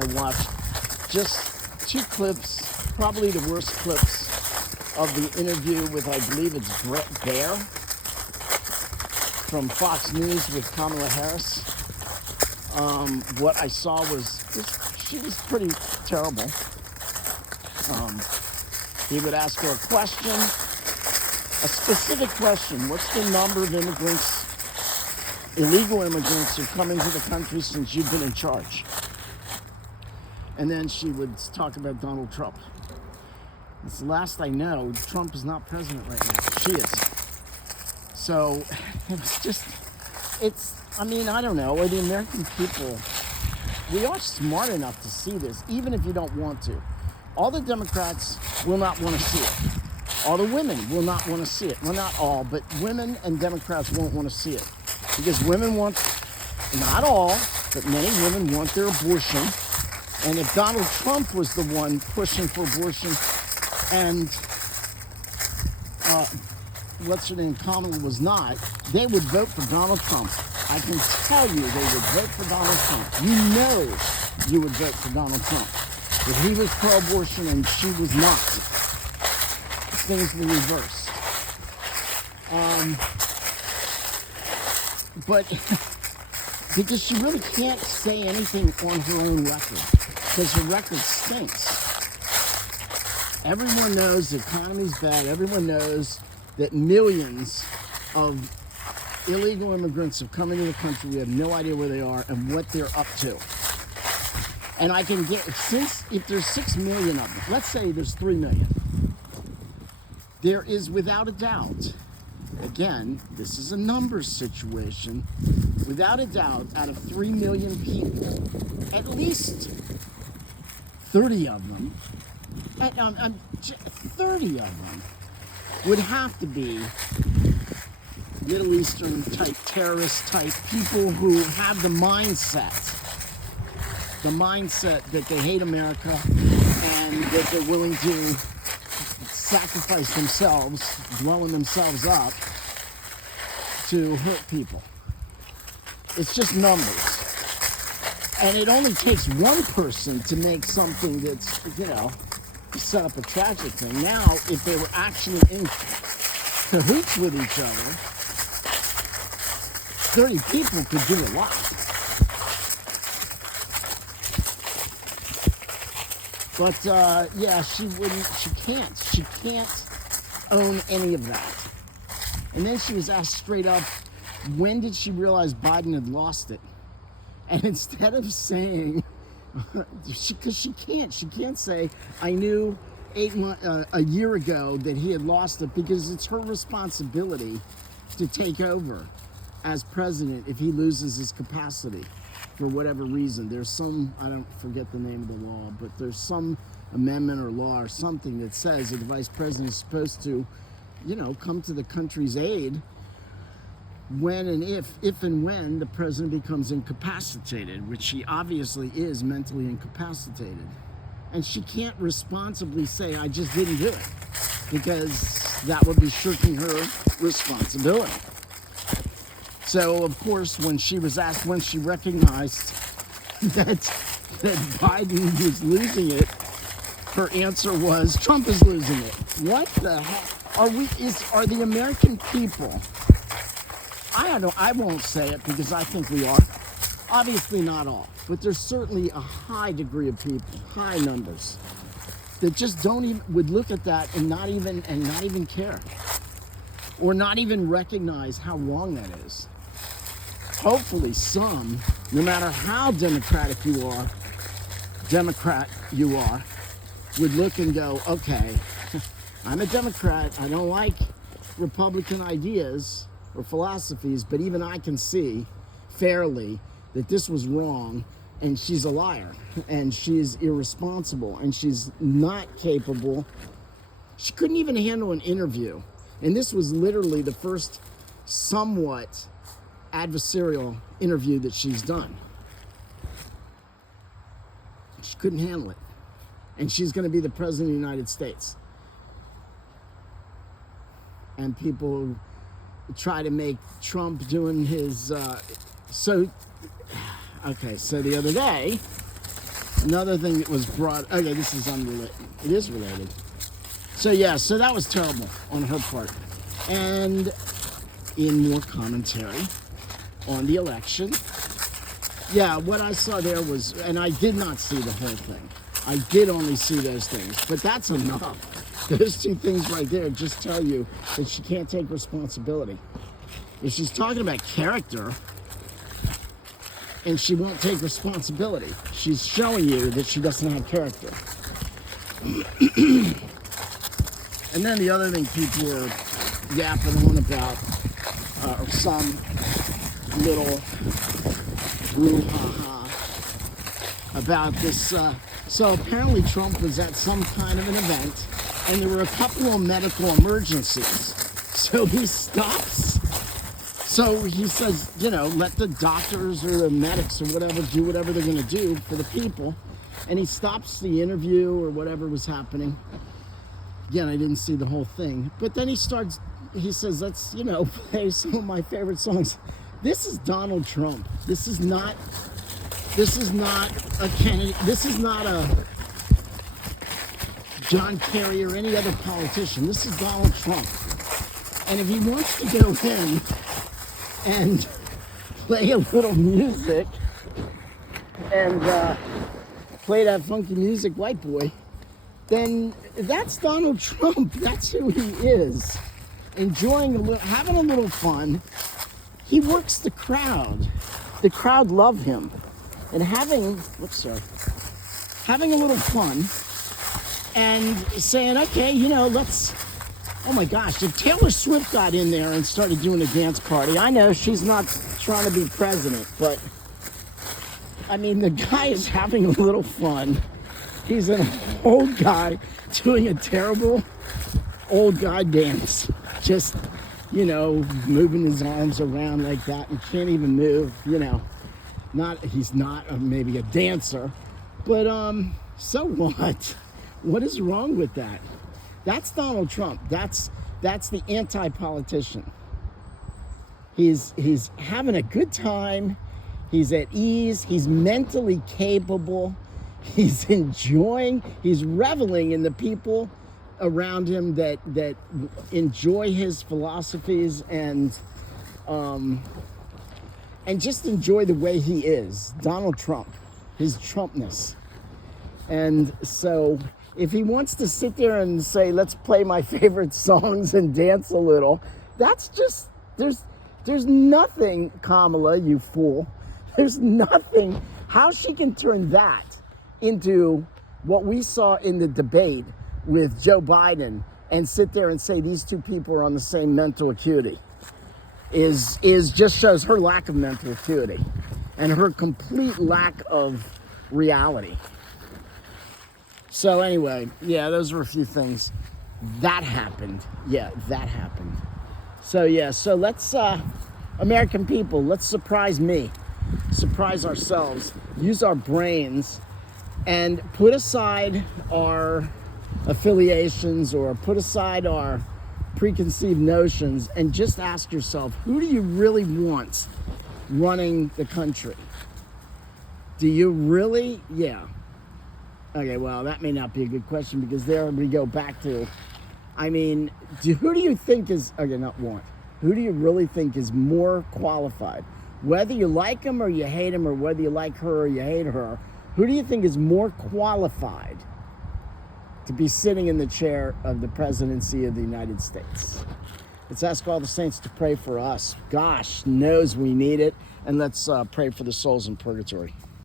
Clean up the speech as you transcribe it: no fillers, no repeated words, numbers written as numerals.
I watched just two clips, probably the worst clips of the interview with, I believe it's Brett Baer from Fox News with Kamala Harris. What I saw was she was pretty terrible. He would ask her a question, a specific question. What's the number of immigrants, illegal immigrants, who've come into the country since you've been in charge? And then she would talk about Donald Trump. It's the last I know, Trump is not president right now. She is. So it was just, I don't know, the American people, we are smart enough to see this, even if you don't want to. All the Democrats will not want to see it. All the women will not want to see it. Well, not all, but women and Democrats won't want to see it. Because women want, not all, but many women want their abortion. And if Donald Trump was the one pushing for abortion and what's her name, Kamala, was not, they would vote for Donald Trump. I can tell you they would vote for Donald Trump. You know you would vote for Donald Trump. If he was pro-abortion and she was not, things were reversed. But because she really can't say anything on her own record, because her record stinks. Everyone knows the economy's bad. Everyone knows that millions of illegal immigrants have come into the country. We have no idea where they are and what they're up to. And I can get, if there's 6 million of them, let's say there's 3 million, there is without a doubt, again, this is a numbers situation, without a doubt, out of 3 million people, at least 30 of them, 30 of them would have to be Middle Eastern type, terrorist type people who have the mindset that they hate America and that they're willing to sacrifice themselves, blowing themselves up to hurt people. It's just numbers. And it only takes one person to make something that's, set up a tragic thing. Now, if they were actually in cahoots with each other, 30 people could do a lot. But she can't own any of that. And then she was asked straight up, when did she realize Biden had lost it? And instead of saying, because she can't say, I knew a year ago that he had lost it, because it's her responsibility to take over as president if he loses his capacity for whatever reason. There's some, I don't forget the name of the law, but there's some amendment or law or something that says that the vice president is supposed to, come to the country's aid when and if and when the president becomes incapacitated, which she obviously is mentally incapacitated. And she can't responsibly say, I just didn't do it, because that would be shirking her responsibility. So, of course, when she was asked when she recognized that Biden was losing it, her answer was, Trump is losing it. What the heck? Are the American people, I don't know, I won't say it because I think we are. Obviously not all, but there's certainly a high degree of people, high numbers, that just would look at that and not even care. Or not even recognize how wrong that is. Hopefully some, no matter how Democrat you are, would look and go, okay, I'm a Democrat, I don't like Republican ideas or philosophies, but even I can see fairly that this was wrong, and she's a liar, and she's irresponsible, and she's not capable. She couldn't even handle an interview. And this was literally the first somewhat adversarial interview that she's done. She couldn't handle it. And she's going to be the president of the United States. And people try to make Trump doing his... So the other day, Another thing that was brought, okay, this is unrelated. It is related. So yeah, so that was terrible on her part. And in more commentary on the election, yeah, what I saw there was, and I did not see the whole thing. I did only see those things, but that's enough. Those two things right there just tell you that she can't take responsibility. If she's talking about character and she won't take responsibility, she's showing you that she doesn't have character. And then the other thing people were yapping on about, or some little brouhaha about this. So apparently Trump was at some kind of an event and there were a couple of medical emergencies. So he stops. So he says, you know, let the doctors or the medics or whatever do whatever they're going to do for the people. And he stops the interview or whatever was happening. Again, I didn't see the whole thing. But then he says, let's, you know, play some of my favorite songs. This is Donald Trump. This is not a Kennedy. This is not a John Kerry or any other politician. This is Donald Trump. And if he wants to go in and play a little music and play that funky music, white boy, then that's Donald Trump. That's who he is. Enjoying having a little fun. He works the crowd. The crowd love him. And having a little fun and saying, okay, you know, let's, oh my gosh, if Taylor Swift got in there and started doing a dance party, I know she's not trying to be president, but I mean, the guy is having a little fun. He's an old guy doing a terrible old guy dance. Just, you know, moving his arms around like that and can't even move, you know. He's not maybe a dancer, but so what? What is wrong with that? That's Donald Trump. That's the anti-politician. He's having a good time. He's at ease. He's mentally capable. He's enjoying. He's reveling in the people around him that enjoy his philosophies and just enjoy the way he is, Donald Trump, his Trumpness. And so if he wants to sit there and say, let's play my favorite songs and dance a little, that's just, there's nothing, Kamala, you fool. There's nothing, how she can turn that into what we saw in the debate with Joe Biden and sit there and say these two people are on the same mental acuity. Is just shows her lack of mental acuity and her complete lack of reality. So anyway, yeah, those were a few things. That happened. Yeah, that happened. So yeah, so let's, American people, let's surprise ourselves, use our brains, and put aside our affiliations or put aside our preconceived notions and just ask yourself, who do you really want running the country? Do you really? Yeah. Okay, well, that may not be a good question because there we go back to, I mean, who do you think is, okay, not want, who do you really think is more qualified? Whether you like him or you hate him, or whether you like her or you hate her, who do you think is more qualified to be sitting in the chair of the presidency of the United States? Let's ask all the saints to pray for us. Gosh knows we need it. And let's pray for the souls in purgatory.